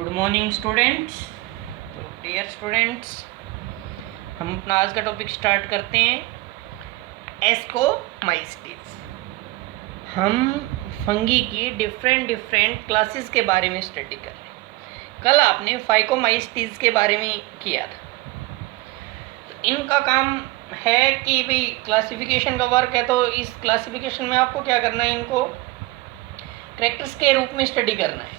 Good morning students. तो dear students, हम अपना आज का टॉपिक स्टार्ट करते हैं। एस्कोमाइस्टीज। हम फंगी की डिफरेंट क्लासेस के बारे में स्टडी कर रहे हैं। कल आपने फाइकोमाइस्टीज के बारे में किया था। तो इनका काम है कि भाई क्लासिफिकेशन का वर्क है, तो इस क्लासिफिकेशन में आपको क्या करना है, इनको कैरेक्टर्स के रूप में स्टडी करना है।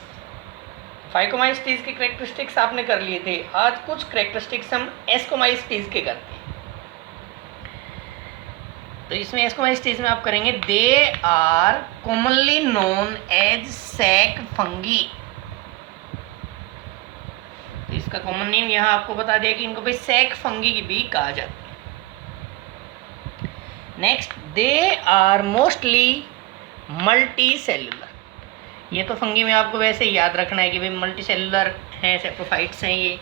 फाइकोमाइस्टीज के कैरेक्टरिस्टिक्स आपने कर लिए थे, आज कुछ कैरेक्टरिस्टिक्स हम एस्कोमाइस्टीज के करते हैं। तो इसमें एस्कोमाइस्टीज में आप करेंगे they are commonly known as sac fungi. तो इसका कॉमन नेम यहाँ आपको बता दिया कि इनको भाई सैक फंगी भी कहा जाता है। Next, they are mostly multicellular. ये तो फंगी में आपको वैसे ही याद रखना है कि भाई मल्टी सेलुलर हैं, सेप्रोफाइट्स हैं ये।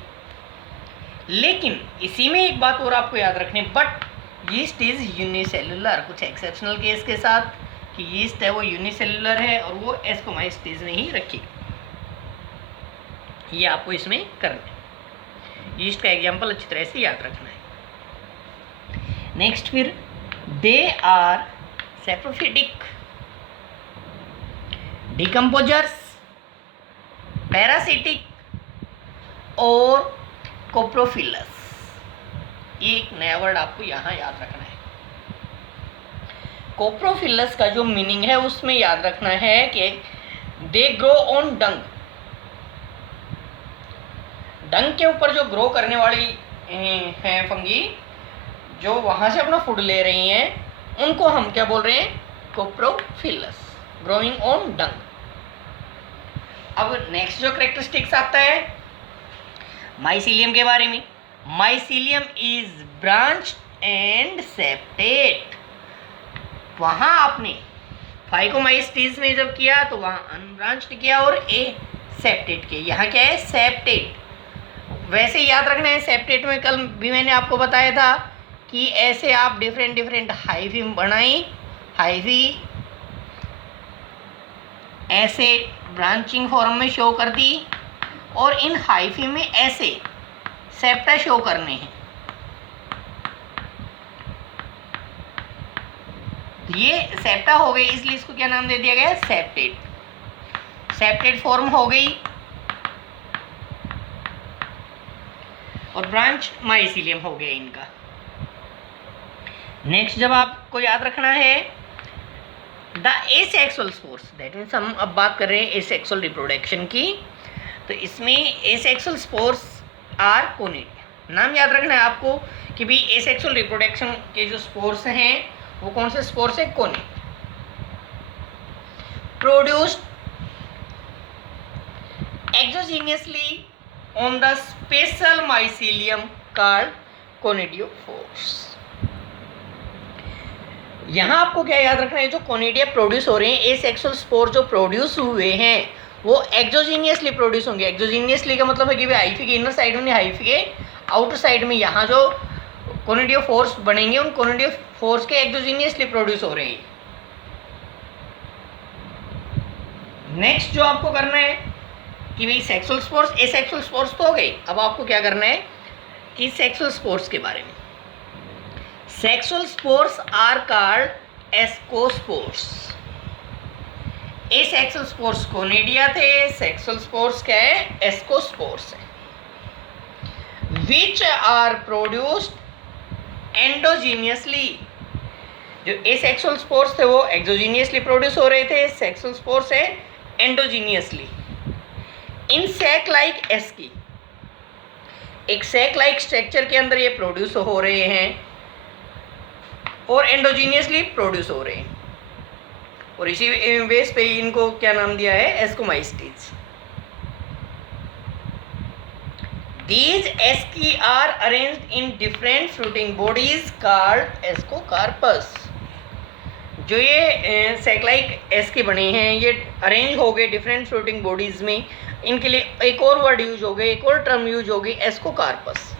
लेकिन इसी में एक बात और आपको याद रखनी, बट यीस्ट इज यूनिसेलुलर, कुछ एक्सेप्शनल केस के साथ कि यीस्ट है वो यूनिसेलुलर है और वो एस्कोमाइस्टीज में ही रखी। ये आपको इसमें करना है। यीस्ट का एग्जाम्पल अच्छी तरह से याद रखना है। नेक्स्ट, फिर they are saprophytic, decomposers, parasitic और कोप्रोफिलस। एक नया वर्ड आपको यहाँ याद रखना है। कोप्रोफिलस का जो मीनिंग है उसमें याद रखना है कि दे ग्रो ऑन डंग। डंग के ऊपर जो ग्रो करने वाली हैं फंगी, जो वहाँ से अपना फूड ले रही हैं, उनको हम क्या बोल रहे हैं, कोप्रोफिलस, ग्रोइंग ऑन डंग। अब नेक्स्ट जो कैरेक्टरिस्टिक्स आता है माइसीलियम के बारे में। Mycelium is branch and septate. वहाँ आपने फाइकोमाइस्टीज में जब किया तो वहाँ अनब्रांच्ड किया और ए सेप्टेट किया। यहाँ क्या है, सेप्टेट। वैसे याद रखना है, सेप्टेट में कल भी मैंने आपको बताया था कि ऐसे आप डिफरेंट हाइफी बनाई, हाइफी ऐसे ब्रांचिंग फॉर्म में शो कर दी और इन हाइफी में ऐसे सेप्टा शो करने हैं। ये सेप्टा हो गई, इसलिए इसको क्या नाम दे दिया गया, सेप्टेट। सेप्टेट फॉर्म हो गई और ब्रांच माइसीलियम हो गया इनका। नेक्स्ट जब आपको याद रखना है the asexual spores, that means हम अब बात कर रहे हैं एसेक्सुअल रिप्रोडक्शन की। तो इसमें एसेक्सुअल स्पोर्स आर कोनिडिया। नाम याद रखना है आपको कि भाई एसेक्सुअल रिप्रोडक्शन के जो स्पोर्स हैं वो कौन से स्पोर्स हैं, conidia. Produced एक्सोजीनियसली on the special mycelium called कोनिडियोफोर्स। यहाँ आपको क्या याद रखना है, जो कोनिडिया प्रोड्यूस हो रहे हैं, एसेक्सुअल स्पोर जो प्रोड्यूस हुए हैं वो एक्सोजीनियसली प्रोड्यूस होंगे। एक्सोजीनियसली का मतलब है कि भाई हाइफी के इनर साइड में, हाइफी के आउटर साइड में यहाँ जो कोनिडियोफोर्स बनेंगे उन कोनिडियोफोर्स के एक्सोजीनियसली प्रोड्यूस हो रहे हैं। नेक्स्ट जो आपको करना है कि भाई सेक्सुअल स्पोर्स, एसेक्सुअल स्पोर्स तो हो गई। अब आपको क्या करना है कि सेक्सुअल स्पोर्स के बारे में। Sexual spores are called ascospores. Asexual spores conidia थे, सेक्सुअल स्पोर्स क्या है, एस्कोस्पोर्स है। Which are produced endogenously. जो एसेक्सुअल स्पोर्स थे वो एक्सोजीनियसली प्रोड्यूस हो रहे थे, सेक्सुअल स्पोर्स है endogenously. In sac like asci, एक सैक लाइक स्ट्रक्चर के अंदर ये प्रोड्यूस हो रहे हैं और एंडोजीनियसली प्रोड्यूस हो रहे हैं, और इसी बेस पे इनको क्या नाम दिया है, ascomycetes. These asci are arranged in different fruiting bodies called ascocarps. जो ये सैकलाइक एस्की बने हैं ये अरेंज हो गए डिफरेंट फ्रूटिंग बॉडीज में। इनके लिए एक और वर्ड यूज हो गए, एक और टर्म यूज हो गई, एस्कोकार्पस।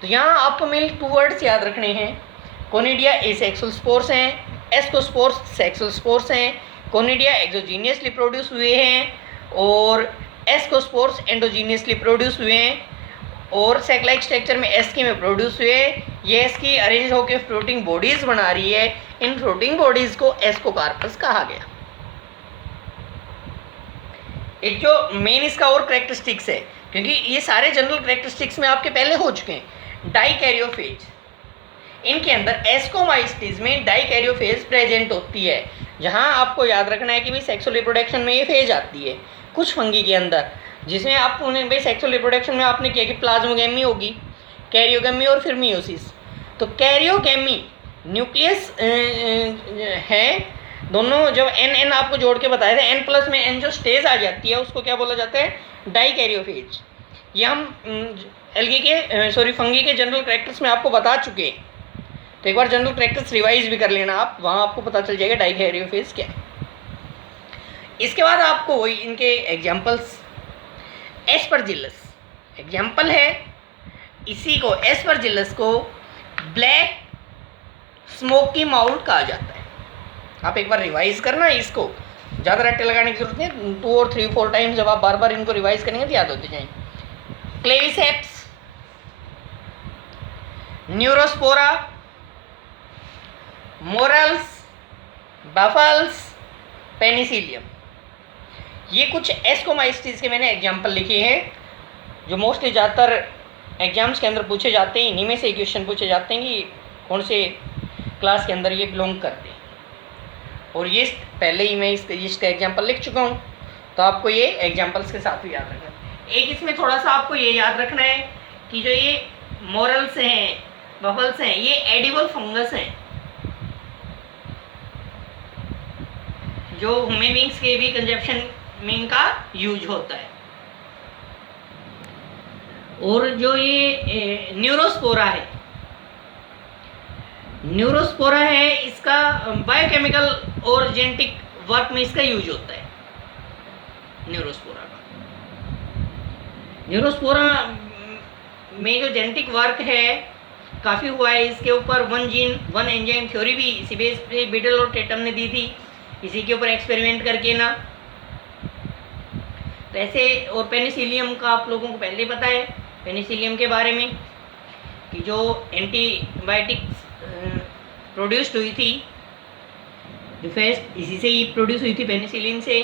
तो यहाँ आपको मेन 2 वर्ड्स याद रखने हैं। कोनिडिया एसेक्सुअल स्पोर्स हैं, एस्कोस्पोर्स सेक्सुअल स्पोर्स हैं। कोनिडिया एक्सोजीनियसली प्रोड्यूस हुए हैं और एस्कोस्पोर्स एंडोजीनियसली प्रोड्यूस हुए हैं और सैकलाइक स्ट्रक्चर में एस्की में प्रोड्यूस हुए। ये एस्की अरेंज होकर फ्लोटिंग बॉडीज बना रही है। इन फ्लोटिंग बॉडीज को एस्कोकार्पस कहा गया। एक जो मेन इसका और करेक्टरिस्टिक्स है, क्योंकि ये सारे जनरल करेक्टरिस्टिक्स में आपके पहले हो चुके हैं। डाइकैरियोफेज, इनके अंदर एस्कोमाइस्टीज में डाइकैरियोफेज प्रेजेंट होती है, जहां आपको याद रखना है कि भाई सेक्सुअल रिप्रोडक्शन में ये फेज आती है कुछ फंगी के अंदर, जिसमें आपको भाई सेक्सुअल रिप्रोडक्शन में आपने किया कि प्लाज्मोगेमी होगी, कैरियोगेमी और फिर मियोसिस। तो कैरियोगेमी न्यूक्लियस है दोनों, जब एन आपको जोड़ के बताए थे, एन प्लस में एन जो स्टेज आ जाती है उसको क्या बोला जाता है, डाइकैरियोफेज। ये हम एल्गी के फंगी के जनरल करेक्टर्स में आपको बता चुके हैं, तो एक बार जनरल करेक्टर्स रिवाइज भी कर लेना आप, वहाँ आपको पता चल जाएगा डाइकैरियोफेज क्या है। इसके बाद आपको वही इनके एग्जाम्पल्स, एस्परजिलस एग्जाम्पल है, इसी को एस्परजिलस को ब्लैक स्मोकी माउल्ट कहा जाता है। आप एक बार रिवाइज करना इसको, ज़्यादा रट्टे लगाने की जरूरत नहीं, 2 और 3 4 टाइम्स जब आप बार बार इनको रिवाइज करेंगे तो याद होते जाएंगे। क्लेविसेप्स, न्यूरोस्पोरा, मोरल्स, बफल्स, पेनिसिलियम, ये कुछ एस्कोमाइस्टीज के मैंने एग्जाम्पल लिखे हैं जो मोस्टली ज़्यादातर एग्जाम्स के अंदर पूछे जाते हैं। इन्हीं में से क्वेश्चन पूछे जाते हैं कि कौन से क्लास के अंदर ये बिलोंग करते हैं, और ये पहले ही मैं इसका एग्जाम्पल लिख चुका हूँ, तो आपको ये एग्जाम्पल्स के साथ भी याद रखना है। एक इसमें थोड़ा सा आपको ये याद रखना है कि जो ये मोरल्स हैं, बफल्स हैं, ये एडिबल फंगस हैं जो ह्यूमन बींग्स के भी कंजप्शन में इनका यूज होता है। और जो ये न्यूरोस्पोरा है, इसका बायोकेमिकल और जेनेटिक वर्क में इसका यूज होता है। न्यूरोस्पोरा में जो जेनेटिक वर्क है काफ़ी हुआ है, इसके ऊपर 1 जीन 1 एंजाइम थ्योरी भी इसी बेस पे बिडल और टेटम ने दी थी, इसी के ऊपर एक्सपेरिमेंट करके ना। तो ऐसे, और पेनिसिलियम का आप लोगों को पहले पता है पेनिसिलियम के बारे में कि जो एंटीबायोटिक्स प्रोड्यूस्ड हुई थी, जो फर्स्ट इसी से ही प्रोड्यूस हुई थी पेनिसिलिन से।